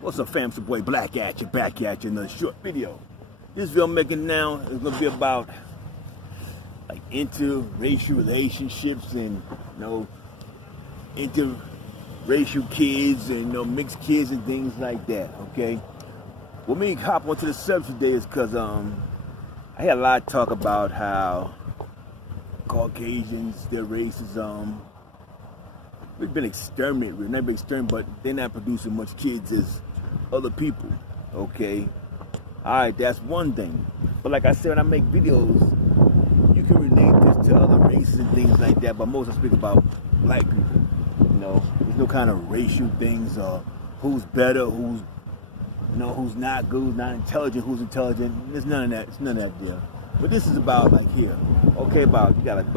What's up, fam? It's your boy BLACKATCHA, back at you, another short video. This video I'm making now is gonna be about like interracial relationships and interracial kids and mixed kids and things like that. Okay. What made me hop onto the subject today is because I had a lot of talk about how Caucasians, their race is we've been exterminated. We've never been exterminated, but they're not producing much kids as other people. Okay, all right, that's one thing. But like I said, when I make videos, you can relate this to other races and things like that. But most I speak about black people. There's no kind of racial things or who's better, who's not good, who's not intelligent, who's intelligent. There's none of that. It's none of that deal. But this is about like here. Okay, about you got like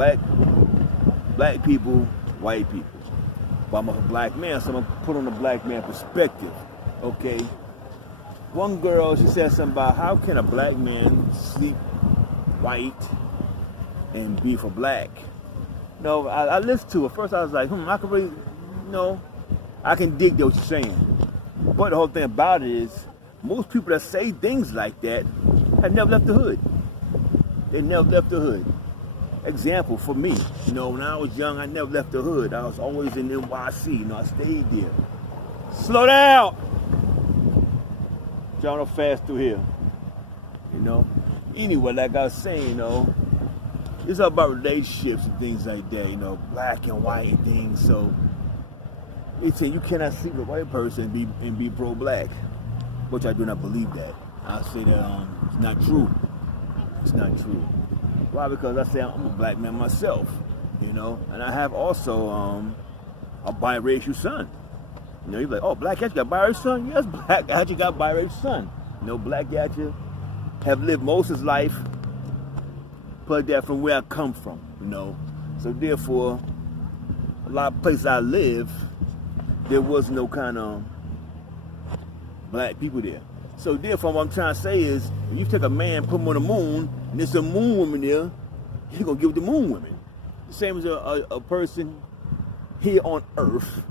black people, white people. But I'm a black man, so I'm gonna put on the black man perspective. Okay. One girl, she said something about how can a black man sleep white and be for black? I listened to it. First I was like, I can really, I can dig what you're saying. But the whole thing about it is, most people that say things like that have never left the hood. They never left the hood. Example for me, when I was young, I never left the hood. I was always in NYC. I stayed there. Slow down. Driving up fast through here. Anyway, like I was saying, it's all about relationships and things like that. Black and white and things. So it's saying you cannot sleep with a white person and be pro-black, which I do not believe that. I say that it's not true. It's not true. Why? Because I say I'm a black man myself, and I have also a biracial son. You're like, oh, BLACKATCHA got biracial son? Yes, BLACKATCHA got biracial son. BLACKATCHA have lived most of his life, but that from where I come from, So therefore, a lot of places I live, there was no kind of black people there. So therefore, what I'm trying to say is, if you take a man, put him on the moon, and there's some moon women there, you're going to give it to moon women. The same as a person here on Earth.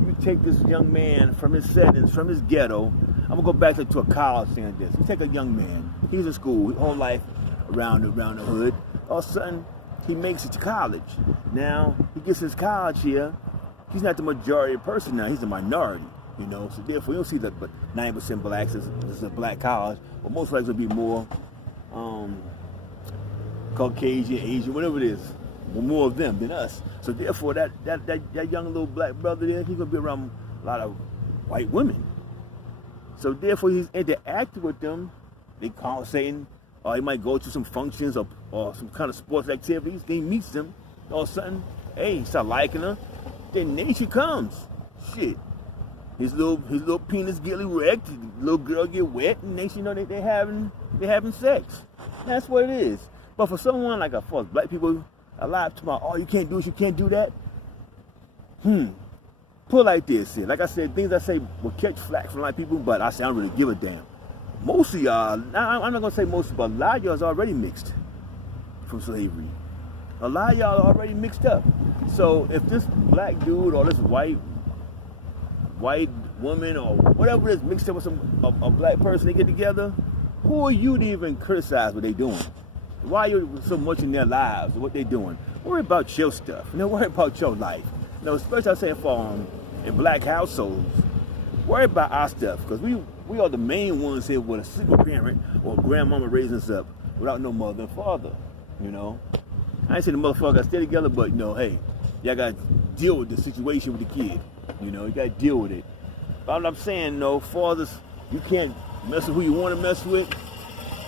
You take this young man from his settings, from his ghetto. I'm going to go back to a college saying this. You take a young man, he's in school, his whole life around the hood. All of a sudden, he makes it to college. Now, he gets his college here. He's not the majority person now, he's the minority. So therefore, you don't see that, but 90% blacks is a black college, but most likely will be more Caucasian, Asian, whatever it is, more of them than us. So therefore, that young little black brother there, he's gonna be around a lot of white women. So therefore, he's interacting with them. They conversating, or he might go to some functions or some kind of sports activities. Then he meets them. All of a sudden, hey, he start liking her. Then nature comes. Shit. His little penis get wrecked, the little girl get wet, and next you know they having sex. That's what it is. But for someone like for us black people, a lot of time, oh, you can't do this, you can't do that. Put it like this, like I said, things I say will catch flack from a lot of people, but I say I don't really give a damn. Most of y'all, I'm not gonna say most, but a lot of y'all is already mixed from slavery. A lot of y'all are already mixed up. So if this black dude or this white woman or whatever it is mixed up with a black person, they get together, who are you to even criticize what they doing? Why are you so much in their lives, what they doing? Worry about your stuff. Worry about your life. Especially I'm saying for in black households, worry about our stuff, because we are the main ones here with a single parent or grandmama raising us up without no mother and father. I ain't saying the motherfucker got to stay together, but hey, y'all got to deal with the situation with the kid. You got to deal with it. But what I'm saying, fathers, you can't mess with who you want to mess with.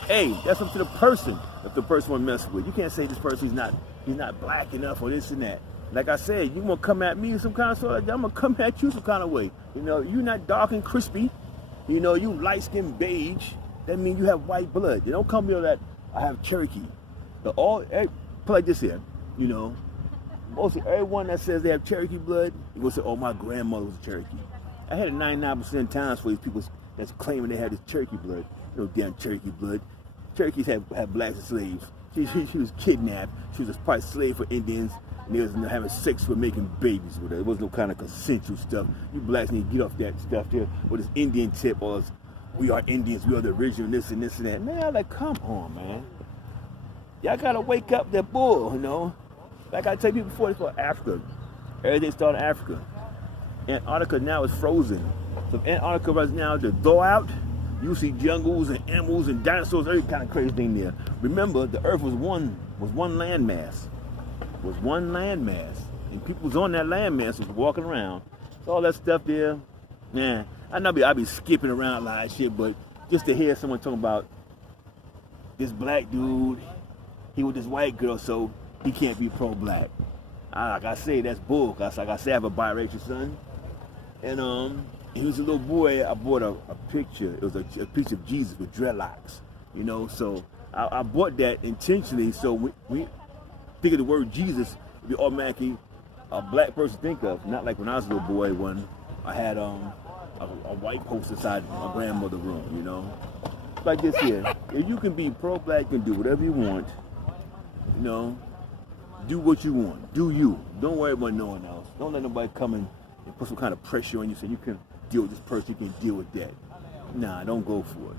Hey, that's up to the person. If the person want to mess with, you can't say this person he's not black enough or this and that. Like I said, you want to come at me some kind of sort of, I'm gonna come at you some kind of way. You're not dark and crispy. You light skinned beige. That means you have white blood. They don't come here that I have Cherokee. Put like this here. Mostly everyone that says they have Cherokee blood, you will say, oh, my grandmother was a Cherokee. I had it 99% times for these people that's claiming they had this Cherokee blood. No damn Cherokee blood. Cherokees had blacks as slaves. She was kidnapped. She was probably a slave for Indians. and they was having sex with making babies with it. There was no kind of consensual stuff. You blacks need to get off that stuff there with this Indian tip or we are Indians, we are the original, this and this and that. Man, I'm like, come on, man. Y'all gotta wake up that bull, you know. Like I tell you before, it's for Africa. Everything started in Africa. Antarctica now is frozen. So if Antarctica right now to thaw out, you see jungles and animals and dinosaurs, every kind of crazy thing there. Remember, the Earth was one landmass. Was one landmass, and people was on that landmass, was walking around. So all that stuff there, man. I know I be skipping around a lot of shit, but just to hear someone talking about this black dude, he with this white girl, so he can't be pro-black. Like I say, that's bull. Like I say, I have a biracial son, and he was a little boy. I bought a picture. It was a picture of Jesus with dreadlocks, you know. So I bought that intentionally. So we think of the word Jesus, we automatically a black person think of. Not like when I was a little boy when I had a white poster inside my grandmother's room, you know. Like this here. If you can be pro-black, you can do whatever you want, you know. Do what you want. Do you. Don't worry about no one else. Don't let nobody come in and put some kind of pressure on you so you can deal with this person, you can deal with that. Nah, don't go for it.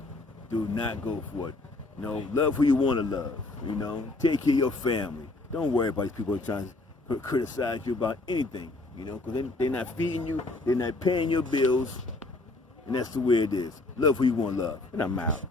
Do not go for it. You know, love who you want to love. You know, take care of your family. Don't worry about these people trying to criticize you about anything. You know, because they're not feeding you, they're not paying your bills, and that's the way it is. Love who you want to love. And I'm out.